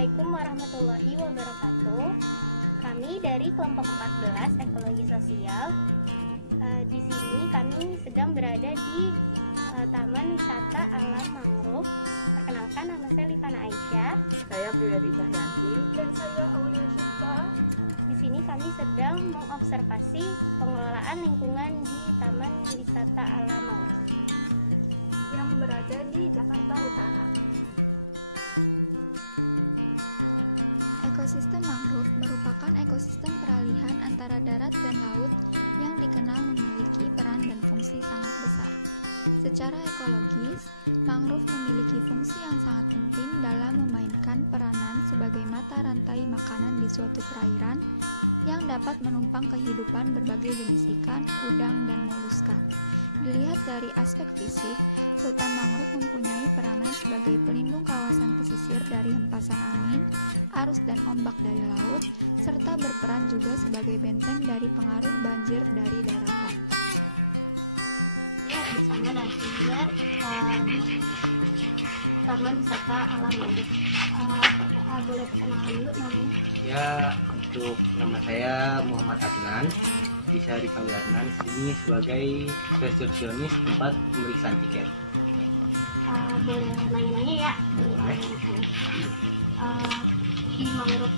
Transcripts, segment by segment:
Assalamualaikum warahmatullahi wabarakatuh. Kami dari kelompok 14 Ekologi Sosial. Di sini kami sedang berada di Taman Wisata Alam Mangrove. Perkenalkan, nama saya Livana Aisyah. Saya Priyadi Cahyanti. Dan saya Aulia Syufa. Di sini kami sedang mengobservasi pengelolaan lingkungan di Taman Wisata Alam Mangrove yang berada di Jakarta Utara. Ekosistem mangrove merupakan ekosistem peralihan antara darat dan laut yang dikenal memiliki peran dan fungsi sangat besar. Secara ekologis, mangrove memiliki fungsi yang sangat penting dalam memainkan peranan sebagai mata rantai makanan di suatu perairan yang dapat menumpang kehidupan berbagai jenis ikan, udang, dan moluska. Dilihat dari aspek fisik, hutan mangrove mempunyai peranan sebagai pelindung kawasan pesisir dari hempasan angin, arus dan ombak dari laut, serta berperan juga sebagai benteng dari pengaruh banjir dari daratan. Ya, bersama narasumber di Taman Wisata Alam Mangrove. Boleh perkenalan dulu namanya? Ya, untuk nama saya Muhammad Adnan, bisa dipanggil Adnan. Ini sebagai resepsionis tempat pemeriksaan tiket. Boleh nanya-nanya ya? Di mangrove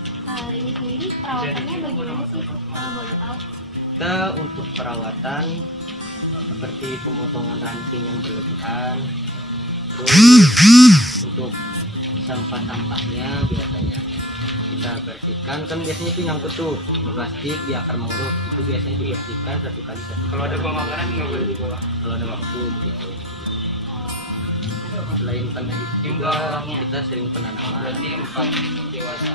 ini sendiri perawatannya bagaimana sih? Boleh tahu? Kita untuk perawatan seperti pemotongan ranting yang berlebihan, terus untuk sampah-sampahnya biasanya kita bersihkan. Kan biasanya itu nyangkut tuh plastik di akar mangrove, itu biasanya dibersihkan satu kali. Kalau ada buang makanan nggak boleh dibawa. Kalau ada waktu gitu. Selain tanah itu juga kita sering penanaman. Berarti 4 dewasa.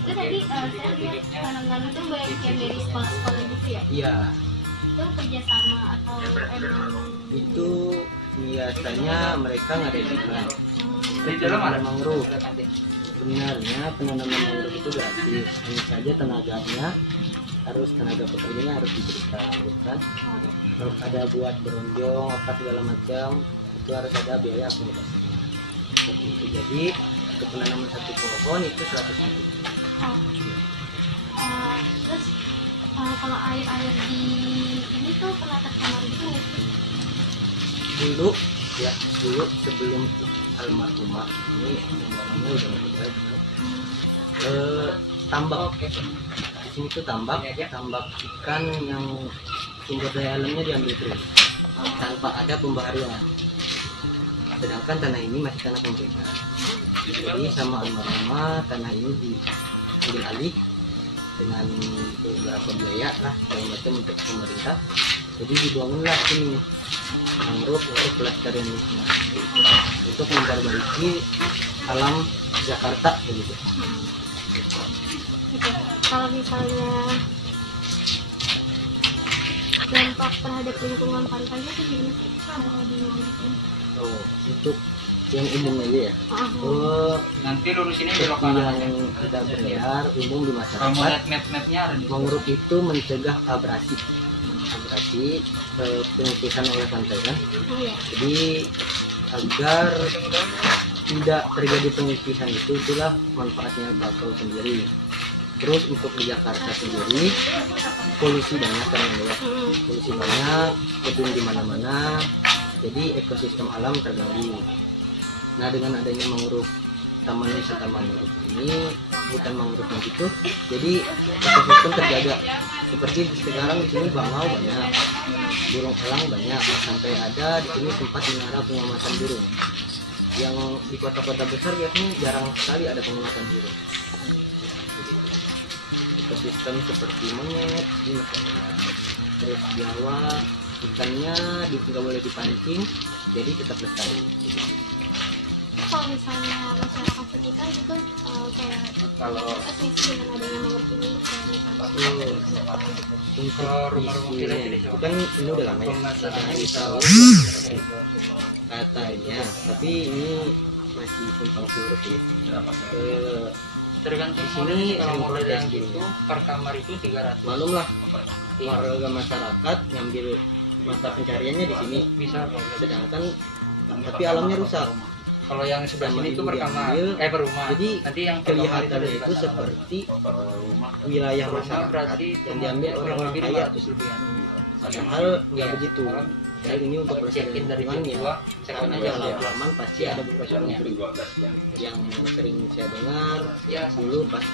Itu tadi saya lihat tanaman itu banyak yang dari sekolah-sekolah gitu ya? Iya, Itu kerjasama atau emang itu biasanya mereka ngadain Di dalam ada mangrove. Sebenarnya penanaman mangrove itu gratis, hanya saja tenaganya harus, tenaga pekerjanya harus diberikan, gitu kan? Kalau ada buat berondong apa segala macam, itu harus ada biaya akomodasi. Seperti itu. Jadi untuk penanaman satu pohon itu 100.000. terus kalau air di ini tuh pernah tercemar gitu nggak sih? Dulu sebelum almarhumah ini semuanya udah meninggal. Tambak di sini tuh tambak ikan yang sumber daya alamnya diambil terus tanpa ada pembaharuan. Sedangkan tanah ini masih tanah pemerintah. Jadi sama almarhumah tanah ini diambil alih dengan beberapa biaya lah segala macam untuk pemerintah. Jadi dibangunlah sini mangrove untuk pelestarian lingkungan, untuk memperbaiki alam Jakarta begitu. Oke. Kalau misalnya dampak terhadap lingkungan pantainya itu gimana sih kalau di mangrove ini? Oh, untuk yang umum aja ya. Nanti lurus ini belok Seperti kanan. yang kita beredar umum di Kalau mau masyarakat, lihat map-mapnya ada di mangrove itu mencegah abrasi pengukusan oleh pantai kan. Iya. Jadi agar tidak terjadi pengukusan itulah manfaatnya bakau sendiri. Terus untuk di Jakarta sendiri polusi banyak kan ya, polusi banyak, gedung di mana-mana, jadi ekosistem alam terganggu. Nah dengan adanya mangrove, taman wisata mangrove ini, hutan mangrove itu, jadi ekosistem terjaga. Seperti sekarang di sini bangau banyak, burung elang banyak, sampai ada di sini tempat menara pengamatan burung. Yang di kota-kota besar biasanya jarang sekali ada pengamatan burung. Ekosistem seperti monyet ini masih ada. Terus biawak, ikannya nggak boleh dipancing, jadi tetap lestari. Kalau misalnya masyarakat sekitar gitu kayak Kalau sih dengan adanya mangrove ini kayak misalnya Untuk rumah-rumah kita ini itu kan ini udah lama ya, udah tahu katanya, tapi ini masih simpang siur sih. tergantung Di sini model. Kalau sering model yang protes gitu per kamar itu 300. Malum lah warga masyarakat ngambil mata pencariannya di sini, Bisa sedangkan tapi alamnya rusak. Kalau yang sebelah Taman sini itu ini per kamar, diambil, per rumah. jadi nanti yang per kamar kelihatannya di itu sebelah sana. seperti wilayah Rumah masyarakat berarti yang diambil orang-orang lebih kaya 500 rupiah. padahal nggak Iya, begitu. orang Jadi ini untuk check-in dari jam lingkungan ya, 2, karena sekarang di jam 2. halaman pasti Iya, ada beberapa jamnya. konflik yang sering saya dengar. Ya, Dulu pas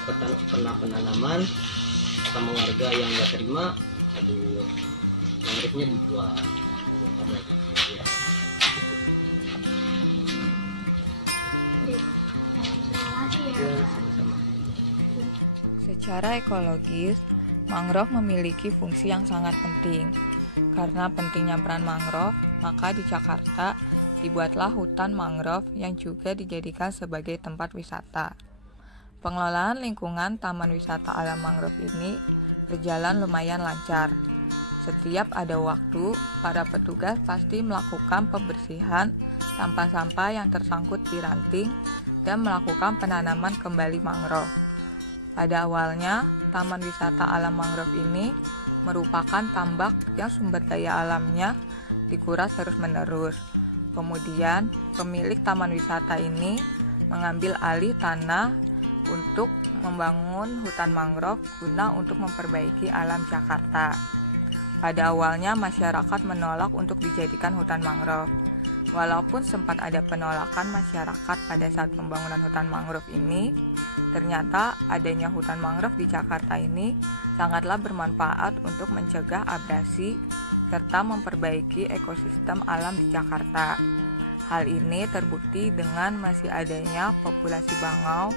pernah penanaman sama warga yang nggak terima, aduh, mangrove-nya dibuang, dibongkar lagi. Ya. Ya, sama-sama. Secara ekologis, mangrove memiliki fungsi yang sangat penting. Karena pentingnya peran mangrove, maka di Jakarta dibuatlah hutan mangrove yang juga dijadikan sebagai tempat wisata. Pengelolaan lingkungan Taman Wisata Alam Mangrove ini berjalan lumayan lancar. Setiap ada waktu, para petugas pasti melakukan pembersihan sampah-sampah yang tersangkut di ranting dan melakukan penanaman kembali mangrove. Pada awalnya, Taman Wisata Alam Mangrove ini merupakan tambak yang sumber daya alamnya dikuras terus-menerus. Kemudian, pemilik taman wisata ini mengambil alih tanah untuk membangun hutan mangrove guna untuk memperbaiki alam Jakarta. Pada awalnya, masyarakat menolak untuk dijadikan hutan mangrove. Walaupun sempat ada penolakan masyarakat pada saat pembangunan hutan mangrove ini, ternyata adanya hutan mangrove di Jakarta ini sangatlah bermanfaat untuk mencegah abrasi serta memperbaiki ekosistem alam di Jakarta. Hal ini terbukti dengan masih adanya populasi bangau,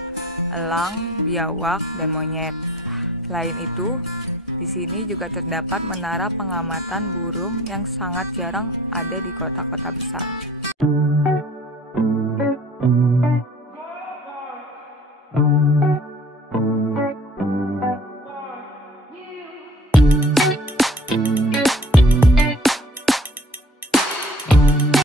elang, biawak, dan monyet. Selain itu, di sini juga terdapat menara pengamatan burung yang sangat jarang ada di kota-kota besar.